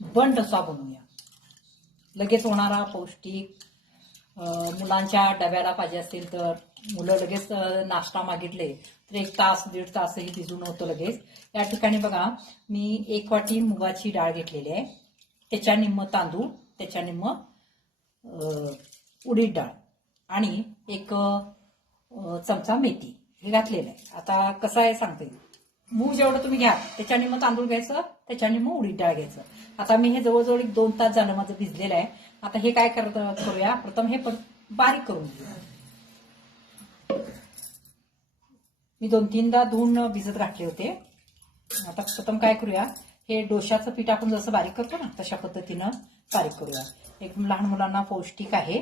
बन डोसा बनवूया. लगेच होणारा पौष्टिक मुलांच्या डब्याला पाहिजे असेल तर मुलं लगेच नाश्ता मागितले तर एक तास दीड तासही भिजून होतं लगेच. या ठिकाणी बघा मी एक वाटी मुगाची डाळ घेतलेली आहे. त्याच्या निम्म तांदूळ त्याच्या निम्म उडीद डाळ आणि एक चमचा मेथी हे घातलेलं आहे. आता कसं आहे सांगते मूग जेवढं तुम्ही घ्या त्याच्याने मग तांदूळ घ्यायचं त्याच्याने मग उडीद डाळ घ्यायचं. आता मी हे जवळजवळ एक दोन तास झालं माझं भिजलेलं आहे. आता हे काय करत करूया? प्रथम हे बारीक करून घेऊया. मी दोन तीनदा धुवून भिजत घातले होते. आता प्रथम काय करूया? हे डोशाचं पीठ आपण जसं बारीक करतो ना तशा पद्धतीनं बारीक करूया. एकदम लहान मुलांना पौष्टिक आहे.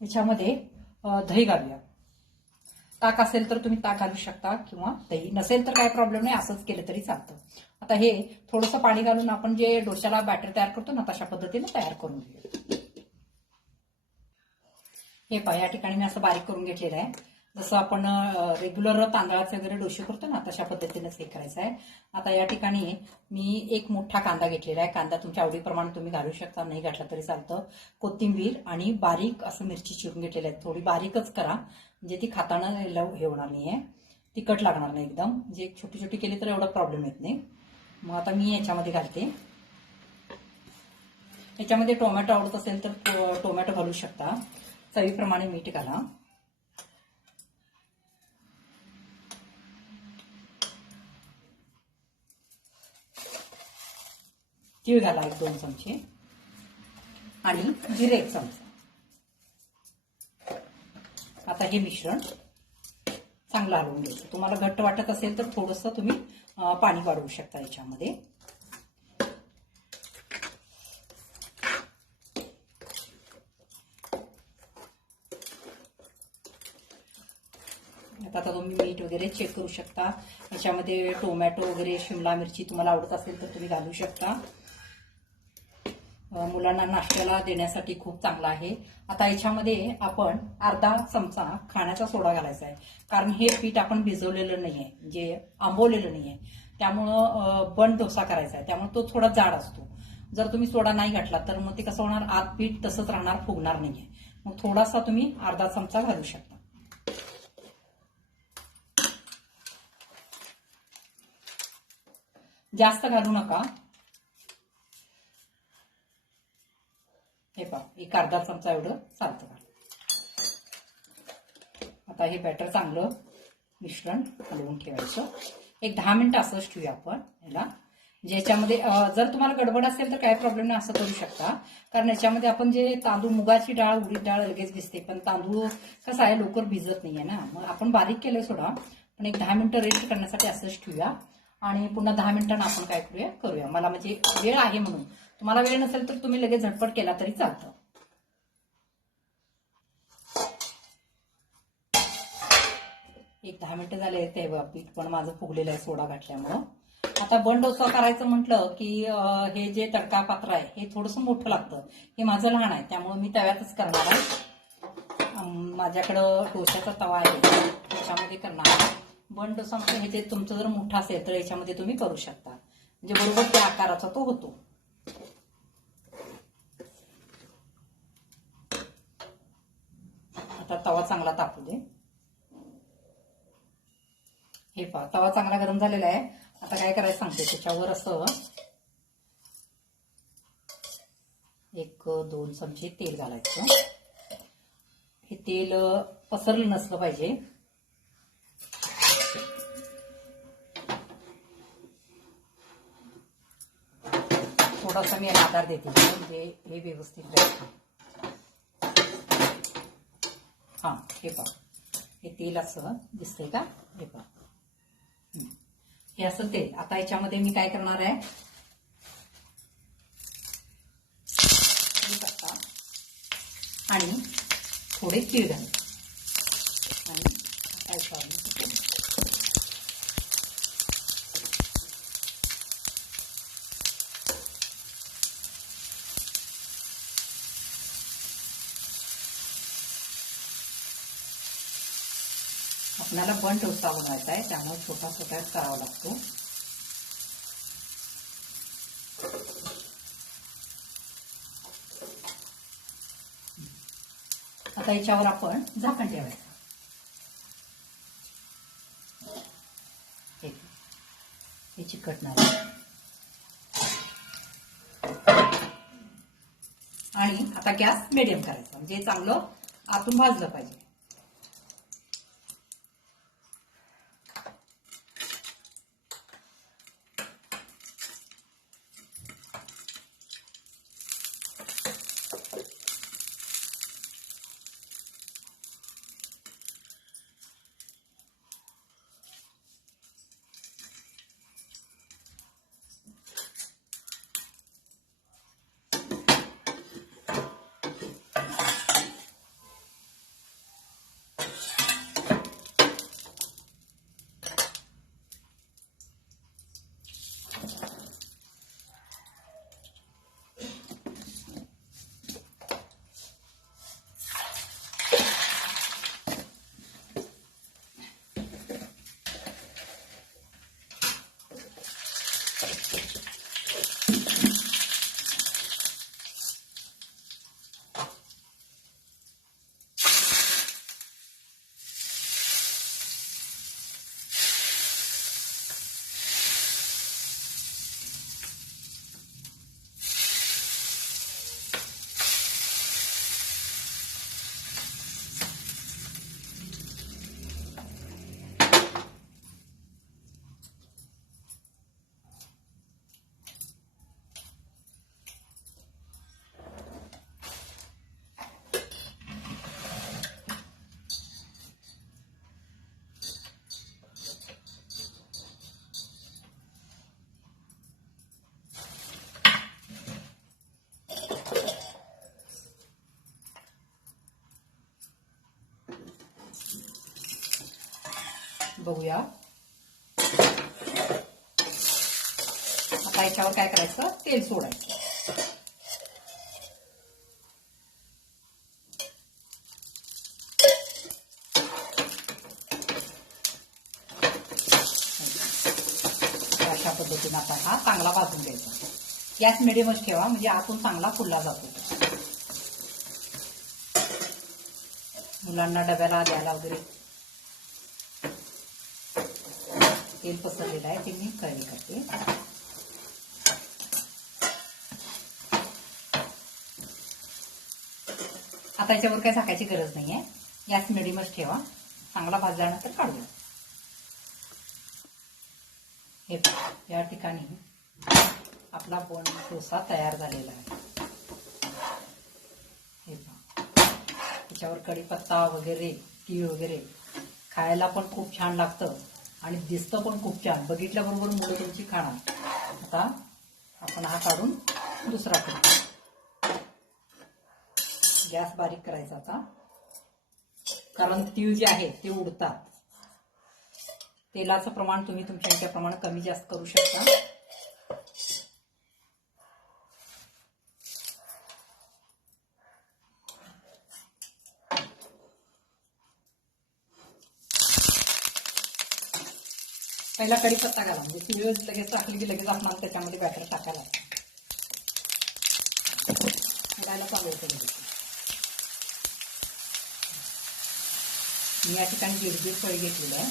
याच्यामध्ये दही घालूया. ताक असेल तर तुम्ही ताक घालू शकता किंवा दही. नसेल तर काय प्रॉब्लेम नाही असंच केलं तरी चालतं. आता हे थोडंसं पाणी घालून आपण जे डोशाला बॅटर तयार करतो ना तशा पद्धतीने तयार करून घेऊ हे पहा या ठिकाणी मी असं बारीक करून घेतलेलं आहे. जसं आपण रेग्युलर तांदळाचे वगैरे डोसे करतो ना तशा पद्धतीनेच हे करायचं आहे. आता या ठिकाणी मी एक मोठा कांदा घेतलेला आहे. कांदा तुमच्या आवडीप्रमाणे तुम्ही घालू शकता नाही घातला तरी चालतं. कोथिंबीर आणि बारीक असं मिरची चिरून घेतलेली आहे. थोडी बारीकच करा. म्हणजे ती खाताना लव- हे होणार नाहीये. तिखट लागणार नाही एकदम. म्हणजे छोटी छोटी केली तर एवढा प्रॉब्लेम येत नाही. मग आता मी याच्यामध्ये घालते. याच्यामध्ये टोमॅटो आवडत असेल तर टो- टोमॅटो घालू शकता. चवीप्रमाणे मीठ घाला. तीळ घाला एक दोन चमचे. आणि जिरे एक चमचा. आता हे मिश्रण चांगलं हलवून घ्यायचं. तुम्हाला घट्ट वाटत असेल तर थोडंसं तुम्ही पाणी वाढवू शकता याच्यामध्ये. आता तुम्ही मीठ वगैरे चेक करू शकता. याच्यामध्ये टोमॅटो वगैरे शिमला मिरची तुम्हाला आवडत असेल तर तुम्ही घालू शकता. मुलांना नाश्त्याला देण्यासाठी खूप चांगला आहे. आता याच्यामध्ये आपण अर्धा चमचा खाण्याचा सोडा घालायचा आहे. कारण हे पीठ आपण भिजवलेलं नाही आहे जे आंबवलेलं नाही आहे त्यामुळं बंड बन डोसा करायचा आहे. त्यामुळे तो थोडा जाड असतो. जर तुम्ही सोडा नाही घातला तर मग ते कसं होणार? आत पीठ तसंच राहणार फुगणार नाहीये. मग थोडासा तुम्ही अर्धा चमचा घालू शकता. जास्त घालू नका. हे पहा एक अर्धा चमचा एवढं चालतं का आता हे बॅटर चांगलं मिश्रण हलवून ठेवायचं. एक दहा मिनिटं असंच ठेवूया आपण याला. म्हणजे ज्याच्यामध्ये जर तुम्हाला गडबड असेल तर काय प्रॉब्लेम नाही असं करू शकता. कारण याच्यामध्ये आपण जे तांदूळ मुगाची डाळ उडीद डाळ लगेच भिजते. पण तांदूळ कसं आहे लवकर भिजत नाहीये ना. मग आपण बारीक केलंय सोडा. पण एक दहा मिनिटं रेस्ट करण्यासाठी असंच ठेवूया. आणि पुन्हा दहा मिनिटांना आपण काय करूया? करूया. मला म्हणजे वेळ आहे म्हणून. तुम्हाला वेळ नसेल तर तुम्ही लगेच झटपट केला तरी चालतं. एक दहा मिनिटं झाले ते पीठ पण माझं फुगलेलं आहे सोडा घातल्यामुळं. आता बन डोसा करायचं म्हटलं की हे जे तडका पात्र आहे हे थोडंसं मोठं लागतं. हे माझं लहान आहे त्यामुळे मी तव्यातच करणार आहे. माझ्याकडं डोश्याचा तवा आहे त्याच्यामध्ये करणार आहे. बन डोसा म्हणजे हे जे तुमचं जर मोठा असेल तर याच्यामध्ये तुम्ही करू शकता. म्हणजे बरोबर त्या आकाराचा तो होतो आता तवा चांगला तापू दे. हे पहा तवा चांगला गरम झालेला आहे. आता काय करायचं सांगते त्याच्यावर असं एक दोन चमचे तेल घालायचं. हे तेल पसरलं नसलं पाहिजे. थोडासा मी याला आधार देते म्हणजे हे व्यवस्थित राहते. हां हे पहा हे तेल असं दिसतंय का? हे पहा हे असं तेल. आता याच्यामध्ये मी काय करणार आहे? आणि थोडे तीळ घाल आपल्याला पण डोसा बनवायचा आहे त्यामुळे छोटा छोटा करावा लागतो. आता याच्यावर आपण झाकण ठेवायचं. हे चिकटणार आणि आता गॅस मिडियम करायचा म्हणजे चांगलं आतून भाजलं पाहिजे. बघूया. आता याच्यावर काय करायचं? तेल सोडायचं. अशा पद्धतीने आता हा चांगला भाजून घ्यायचा. गॅस मिडियमच ठेवा म्हणजे आतून चांगला फुलला जातो. मुलांना डब्याला द्यायला वगैरे तेल पसरलेलं आहे ते मी कळणी करते. आता याच्यावर काही झाकायची गरज नाही आहे गॅस मिडियमच ठेवा. चांगला भाजल्यानंतर काढूया. हे या ठिकाणी आपला बोन डोसा तयार झालेला आहे. हे त्याच्यावर कढीपत्ता वगैरे तीळ वगैरे खायला पण खूप छान लागतं. आणि दिसतं पण खूप छान. बघितल्याबरोबर मुलं तुमची खाणार. आता आपण हा काढून दुसरा करू. गॅस बारीक करायचा आता. कारण तीळ जे आहे ते उडतात. तेलाचं प्रमाण तुम्ही तुमच्या प्रमाण कमी जास्त करू शकता. पहिला कढीपत्ता घाला म्हणजे ती लगेच टाकली की लगेच आपण त्याच्यामध्ये बॅटर टाकायला घालायला चालवायचं मी या ठिकाणी दीड फळ घेतलेलं आहे.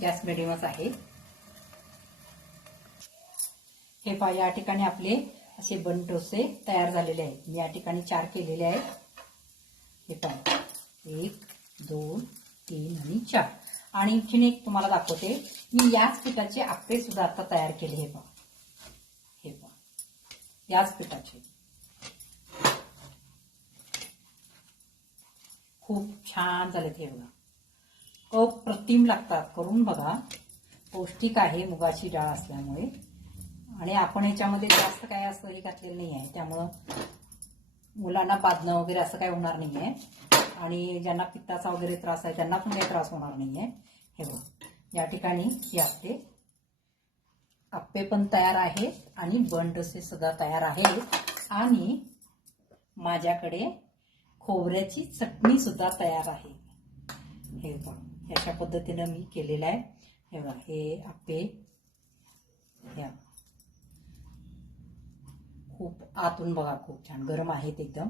गॅस मिडियमच आहे. हे पहा या ठिकाणी आपले असे बन डोसे तयार झालेले आहेत. मी या ठिकाणी चार केलेले आहेत. हे पहा एक दोन तीन आणि चार. आणि आणखीन एक तुम्हाला दाखवते मी याच पिठाचे आप्पे सुद्धा आता तयार केले हे पहा. हे पहा याच पिठाचे. खूप छान झाले हे बघा. अप्रतिम लागतात करून बघा. पौष्टिक आहे मुगाची डाळ असल्यामुळे. आणि आपण ह्याच्यामध्ये जास्त काय असं हे घातलेलं नाही आहे त्यामुळं मुलांना बाधणं वगैरे असं काय होणार नाही आहे आणि ज्यांना पित्ताचा वगैरे त्रास आहे त्यांना पण काही त्रास होणार नाही आहे हे बघ या ठिकाणी हे आपले आप्पे पण तयार आहेत आणि बन डोसे सुद्धा तयार आहेत. आणि माझ्याकडे खोबऱ्याची चटणी सुद्धा तयार आहे. हे बघ अशा पद्धतीनं मी केलेलं आहे. हे बघा हे आप्पे या खूप आतून बघा खूप छान. गरम आहेत एकदम.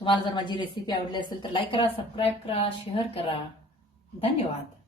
तुम्हाला जर माझी रेसिपी आवडली असेल तर लाईक करा सबस्क्राईब करा शेअर करा. धन्यवाद.